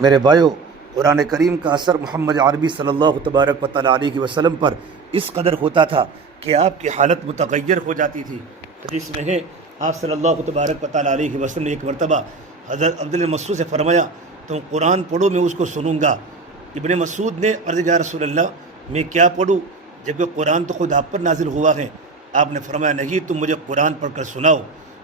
میرے بھائیو، قرآن کریم کا اثر محمد عربی صلی اللہ تبارک و تعالیٰ علیہ وسلم پر اس قدر ہوتا تھا کہ آپ کی حالت متغیر ہو جاتی تھی۔ حدیث میں ہے، آپ صلی اللہ تبارک و تعالیٰ علیہ وسلم نے ایک مرتبہ حضرت عبداللہ مسعود سے فرمایا، تم قرآن پڑھو میں اس کو سنوں گا۔ ابن مسعود نے عرض کیا، رسول اللہ میں کیا پڑھوں جبکہ قرآن تو خود آپ پر نازل ہوا ہے؟ آپ نے فرمایا، نہیں، تم مجھے قرآن پڑھ کر سناؤ۔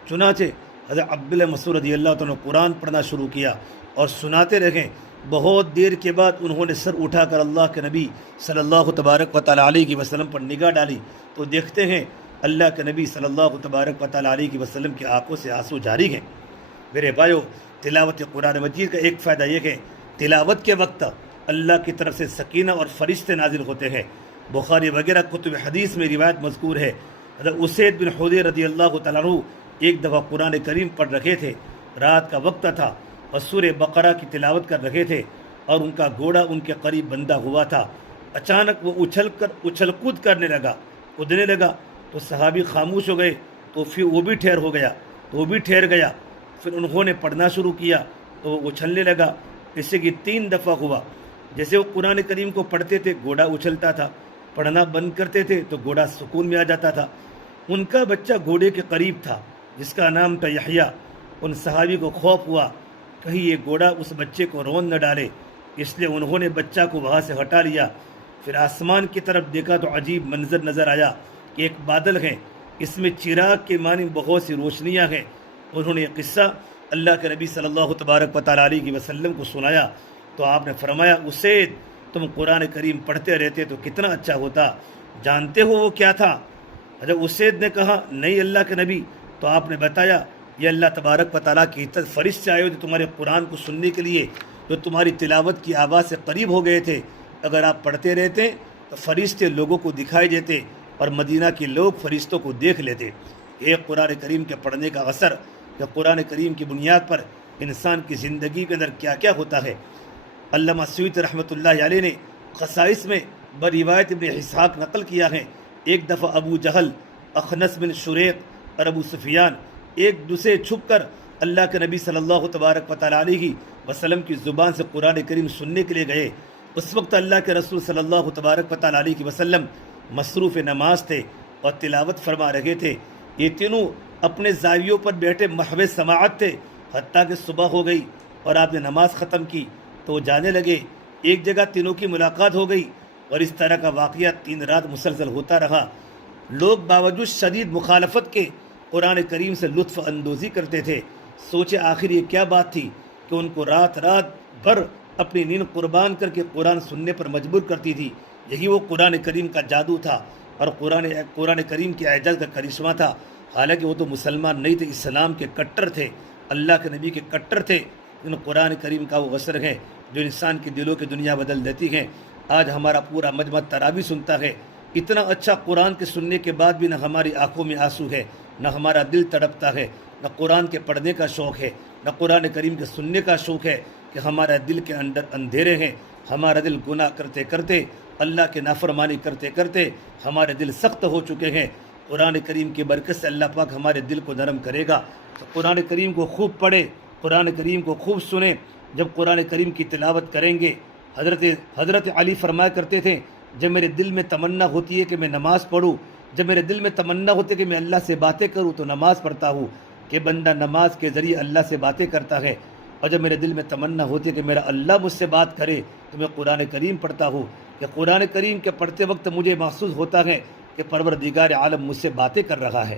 چنانچہ حضرت عبداللہ مسعود رضی اللہ تعالیٰ نے قرآن پڑھنا شروع کیا اور سناتے رہے۔ بہت دیر کے بعد انہوں نے سر اٹھا کر اللہ کے نبی صلی اللہ تبارک و تعالیٰ علیہ وسلم پر نگاہ ڈالی تو دیکھتے ہیں اللہ کے نبی صلی اللہ تبارک و تعالیٰ علیہ وسلم کی آنکھوں سے آنسو جاری ہیں۔ میرے بھائیو، تلاوت قرآن مجید کا ایک فائدہ یہ ہے، تلاوت کے وقت اللہ کی طرف سے سکینہ اور فرشتے نازل ہوتے ہیں۔ بخاری وغیرہ کتب حدیث میں روایت مذکور ہے، حضرت اسید بن حضیر رضی اللہ تعالیٰ عنہ ایک دفعہ قرآن کریم پڑھ رہے تھے، رات کا وقت تھا اور سورہ بقرہ کی تلاوت کر رہے تھے اور ان کا گھوڑا ان کے قریب بندھا ہوا تھا۔ اچانک وہ اچھل کود کرنے لگا، کودنے لگا تو صحابی خاموش ہو گئے، تو پھر وہ بھی ٹھہر گیا۔ پھر انہوں نے پڑھنا شروع کیا تو وہ اچھلنے لگا، اسے کہ 3 دفعہ ہوا۔ جیسے وہ قرآن کریم کو پڑھتے تھے گھوڑا اچھلتا تھا، پڑھنا بند کرتے تھے تو گھوڑا سکون میں آ جاتا تھا۔ ان کا بچہ گھوڑے کے قریب تھا جس کا نام تھا یحییٰ۔ ان صحابی کو خوف ہوا کہیں یہ گھوڑا اس بچے کو رون نہ ڈالے، اس لیے انہوں نے بچہ کو وہاں سے ہٹا لیا۔ پھر آسمان کی طرف دیکھا تو عجیب منظر نظر آیا کہ ایک بادل ہے، اس میں چراغ کے مانند بہت سی روشنیاں ہیں۔ انہوں نے یہ قصہ اللہ کے نبی صلی اللہ تبارک و تعالیٰ علیہ وسلم کو سنایا تو آپ نے فرمایا، اسید تم قرآن کریم پڑھتے رہتے تو کتنا اچھا ہوتا، جانتے ہو وہ کیا تھا؟ حضرت اسید نے کہا، نہیں اللہ کے نبی۔ تو آپ نے بتایا، یہ اللہ تبارک و تعالیٰ کی طرف فرشتے آئے ہوتے تمہارے قرآن کو سننے کے لیے، جو تمہاری تلاوت کی آواز سے قریب ہو گئے تھے۔ اگر آپ پڑھتے رہتے تو فرشتے لوگوں کو دکھائی دیتے اور مدینہ کے لوگ فرشتوں کو دیکھ لیتے۔ ایک قرآن کریم کے پڑھنے کا اثر کہ قرآن کریم کی بنیاد پر انسان کی زندگی کے اندر کیا کیا ہوتا ہے۔ علامہ سیوطی رحمۃ اللہ علیہ نے خصائص میں بروایت ابن اسحاق نقل کیا ہے، ایک دفعہ ابو جہل، اخنس بن شریق اور ابو سفیان ایک دوسرے چھپ کر اللہ کے نبی صلی اللہ تبارک و تعالیٰ علیہ وسلم کی زبان سے قرآن کریم سننے کے لیے گئے۔ اس وقت اللہ کے رسول صلی اللہ تبارک و تعالیٰ علیہ وسلم مصروف نماز تھے اور تلاوت فرما رہے تھے۔ یہ تینوں اپنے زاویوں پر بیٹھے محو سماعت تھے، حتیٰ کہ صبح ہو گئی اور آپ نے نماز ختم کی تو وہ جانے لگے۔ ایک جگہ تینوں کی ملاقات ہو گئی اور اس طرح کا واقعہ 3 رات مسلسل ہوتا رہا۔ لوگ باوجود شدید مخالفت کے قرآن کریم سے لطف اندوزی کرتے تھے۔ سوچے آخر یہ کیا بات تھی کہ ان کو رات بھر اپنی نیند قربان کر کے قرآن سننے پر مجبور کرتی تھی۔ یہی وہ قرآن کریم کا جادو تھا اور قرآن کریم کے اعجاز کا کرشمہ تھا۔ حالانکہ وہ تو مسلمان نہیں تھے، اسلام کے کٹر تھے، اللہ کے نبی کے کٹر تھے۔ ان قرآن کریم کا وہ اثر ہے جو انسان کے دلوں کی دنیا بدل دیتی ہے۔ آج ہمارا پورا مجمع تراویح سنتا ہے، اتنا اچھا قرآن کے سننے کے بعد بھی نہ ہماری آنکھوں میں آنسو ہے، نہ ہمارا دل تڑپتا ہے، نہ قرآن کے پڑھنے کا شوق ہے، نہ قرآن کریم کے سننے کا شوق ہے کہ ہمارا دل کے اندر اندھیرے ہیں۔ ہمارا دل گناہ کرتے کرتے، اللہ کے نافرمانی کرتے کرتے ہمارے دل سخت ہو چکے ہیں۔ قرآن کریم کی برکت سے اللہ پاک ہمارے دل کو نرم کرے گا۔ تو قرآن کریم کو خوب پڑھیں، قرآن کریم کو خوب سنیں۔ جب قرآن کریم کی تلاوت کریں گے، حضرت علی فرمایا کرتے تھے، جب میرے دل میں تمنا ہوتی ہے کہ میں نماز پڑھوں، جب میرے دل میں تمنا ہوتی ہے کہ میں اللہ سے باتیں کروں تو نماز پڑھتا ہوں، کہ بندہ نماز کے ذریعے اللہ سے باتیں کرتا ہے۔ اور جب میرے دل میں تمنا ہوتی ہے کہ میرا اللہ مجھ سے بات کرے تو میں قرآن کریم پڑھتا ہوں، کہ قرآن کریم کے پڑھتے وقت مجھے محسوس ہوتا ہے کہ پروردگار عالم مجھ سے باتیں کر رہا ہے۔